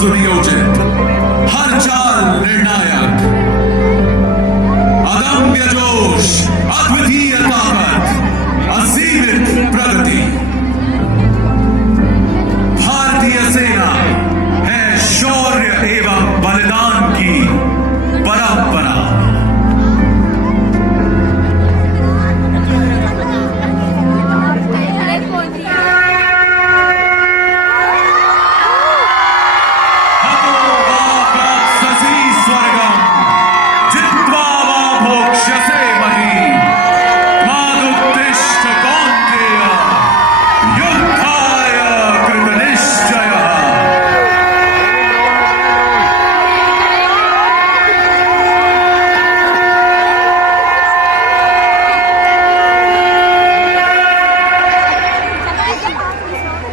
सुनियोजित, हर चाल निर्णायक, अदम्य जोश, अद्वितीय ताकत, असीमित प्रगति। भारतीय सेना है शौर्य एवं बलिदान की परंपरा।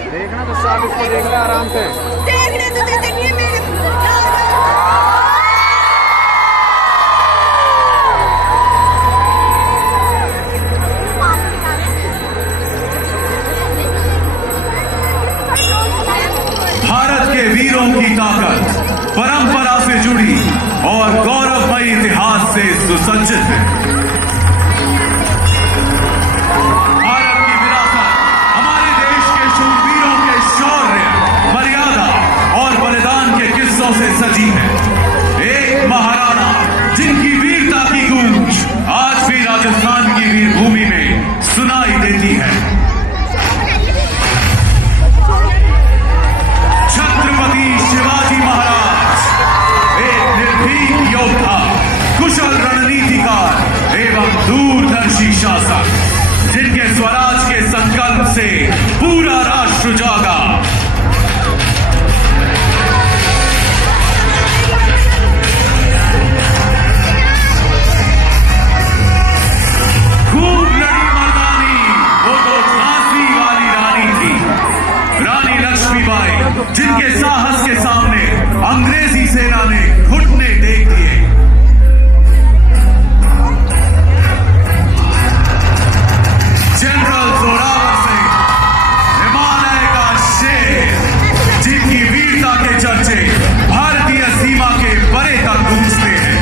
देखना तो साहब इसको देख ले आराम से। देखने तो दे देखिए मेरे भारत के वीरों की ताकत परंपरा से जुड़ी और गौरवमयी इतिहास से सुसज्जित है। भारत की विरासत हमारे देश के शूरवीरों के शौर्य, मर्यादा और बलिदान के किस्सों से सजी है। एक महाराणा जिनकी वीरता की गूंज आज भी राजस्थान की वीर भूमि में सुनाई देती है। छत्रपति शिवाजी महाराज एक निर्भीक योद्धा, कुशल रणनीतिकार एवं दूरदर्शी शासक, जिनके स्वराज के संकल्प से पूरा राष्ट्र जागा। खूब लड़ी मर्दानी वो तो झांसी वाली रानी थी, रानी लक्ष्मीबाई, जिनके साहस के सामने अंग्रेजी सेना ने घुटने टेक दिए। जनरल जोरावर सिंह, हिमालय का शेर, जिनकी वीरता के चर्चे भारतीय सीमा के परे तक गूंजते हैं।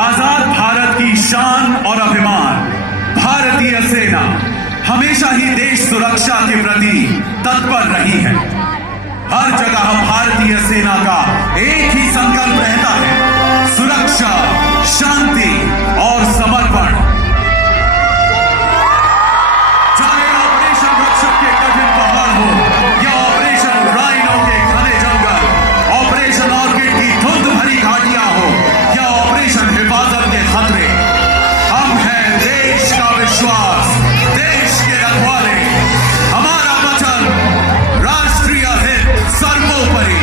आजाद भारत की शान और अभिमान भारतीय सेना हमेशा ही देश सुरक्षा के प्रति तत्पर रही है। हर जगह भारतीय सेना का एक ही संकल्प रहता है, सुरक्षा, शांति और समर्पण। चाहे ऑपरेशन रक्षक के कठिन पहाड़ हो या ऑपरेशन राइनो के घने जंगल, ऑपरेशन ऑर्किड की धुंध भरी घाटियां हो या ऑपरेशन हिफाजत के खतरे, हम हैं देश का विश्वास, देश के रखवाले। हमारा वचन राष्ट्रीय हित सर्वोपरि।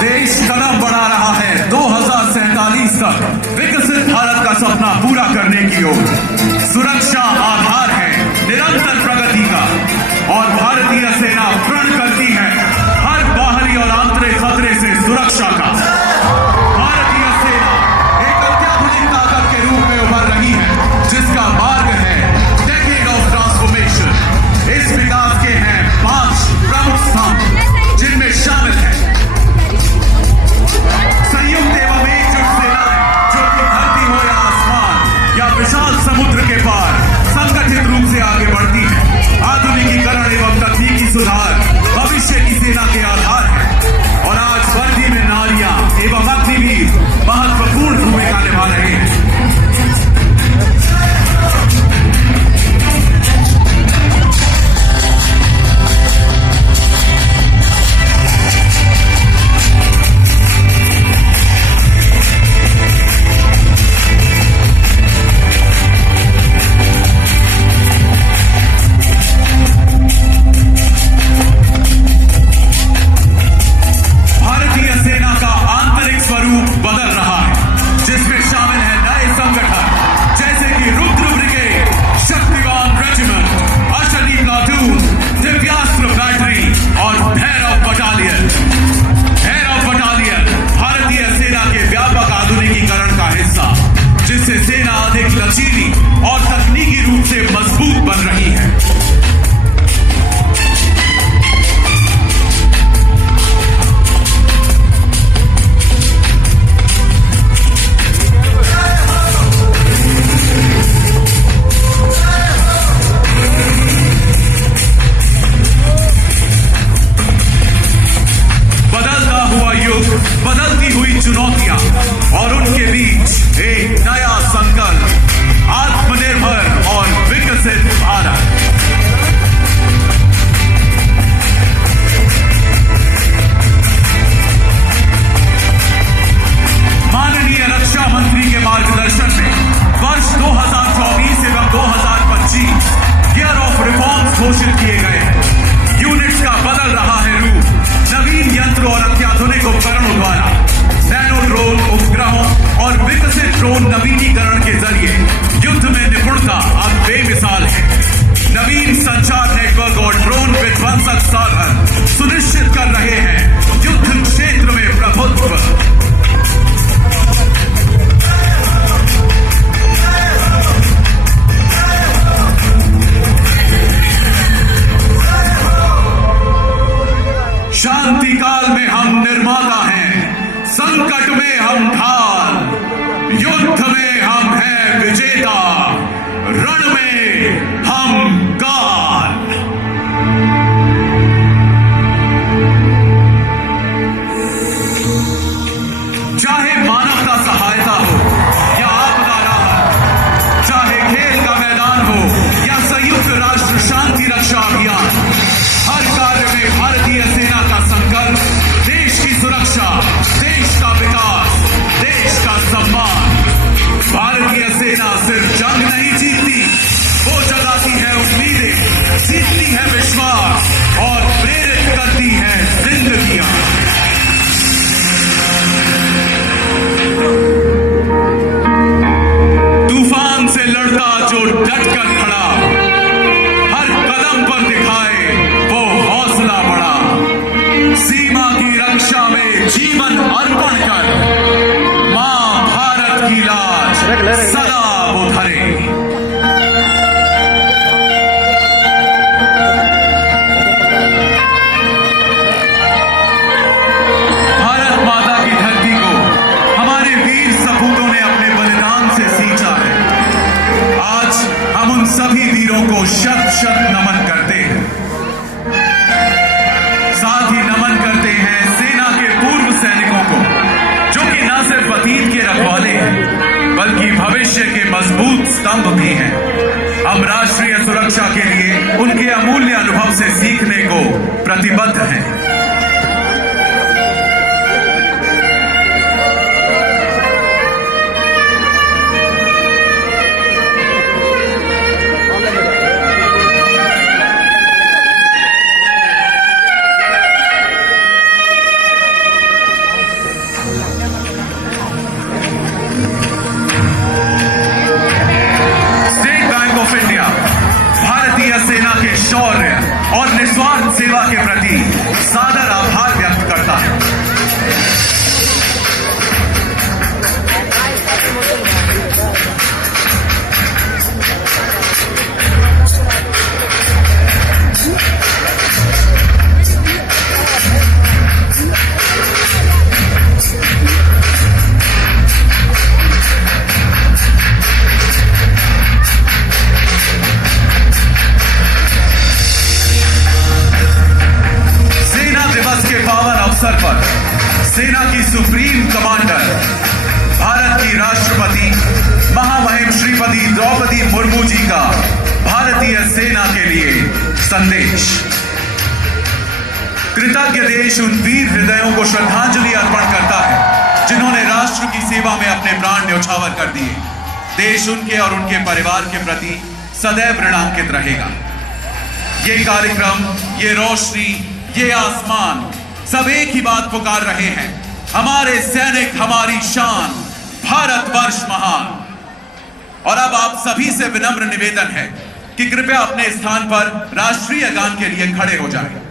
देश कदम बढ़ा रहा है 2047 तक विकसित भारत का सपना पूरा करने की ओर। सुरक्षा आधार है निरंतर प्रगति का और भारतीय सेना प्रण करती है हर बाहरी और आंतरिक खतरे से सुरक्षा का। भारतीय सेना एक अत्याधुनिक ताकत के रूप में उभर रही है, जिसका मार्ग है डेकेड ऑफ ट्रांसफॉर्मेशन। इस विकास के हैं 5 प्रमुख स्तंभ, जिनमें शामिल है संयुक्त एवं एकजुट सेनाएं, जो कि धरती हो या आसमान या विशाल समुद्र के पार संगठित रूप से आगे बढ़ती है। आधुनिकीकरण एवं तकनीकी सुधार भविष्य की सेना के आधार है और आज वर्दी में नारियां घोषित किए गए हैं। यूनिट्स का बदल रहा है रूप। नवीन यंत्र और अत्याधुनिक उपकरणों द्वारा नैनो ड्रोन उपग्रहों और विकसित ड्रोन नवीनीकरण के जरिए युद्ध में निपुणता अब बेमिसाल है। नवीन संचार नेटवर्क और ड्रोन विध्वंसक साधन सुनिश्चित कर रहे हैं युद्ध क्षेत्र में प्रभुत्व। शांति काल में हम निर्माता हैं, संकट में हम ढाल, युद्ध में हम हैं विजेता, रण में हम काल। चाहे मानवता सहायता हो या आपदा राहत, चाहे खेल का मैदान हो या संयुक्त राष्ट्र शांति रक्षा अभियान, हर कार्य में भारतीय सेना का संकल्प देश की सुरक्षा, देश का विकास, देश का सम्मान। भारतीय सेना सिर्फ जंग नहीं जीतती, वो जगाती है उम्मीदें, जीतती है विश्वास और प्रेरित करती है जिंदगियां। तूफान से लड़ता जो डटकर खड़ा, हर कदम पर दिखाए वो हौसला बड़ा। सीमा की रक्षा में जीवन अर्पण कर मां भारत की लाज सदा वो धरे। भारत माता की धरती को हमारे वीर सपूतों ने अपने बलिदान से सींचा है। आज हम उन सभी वीरों को शत शत नमन करते हैं। साथ ही नमन करते हैं सेना के पूर्व सैनिकों को, जो कि न सिर्फ अतीत के रखवाले हैं बल्कि भविष्य के मजबूत स्तंभ भी हैं। हम राष्ट्रीय सुरक्षा के लिए उनके अमूल्य अनुभव से सीखने को प्रतिबद्ध हैं। सेना के शौर्य और निस्वार्थ सेवा के प्रति सादर आभार व्यक्त करता है। अवसर पर सेना की सुप्रीम कमांडर, भारत की राष्ट्रपति महामहिम श्रीमती द्रौपदी मुर्मू जी का भारतीय सेना के लिए संदेश। कृतज्ञ देश उन वीर हृदयों को श्रद्धांजलि अर्पण करता है जिन्होंने राष्ट्र की सेवा में अपने प्राण न्यौछावर कर दिए। देश उनके और उनके परिवार के प्रति सदैव ऋणांकित रहेगा। ये कार्यक्रम, ये रोशनी, ये आसमान सब एक ही बात पुकार रहे हैं, हमारे सैनिक, हमारी शान, भारतवर्ष महान। और अब आप सभी से विनम्र निवेदन है कि कृपया अपने स्थान पर राष्ट्रीय गान के लिए खड़े हो जाएं।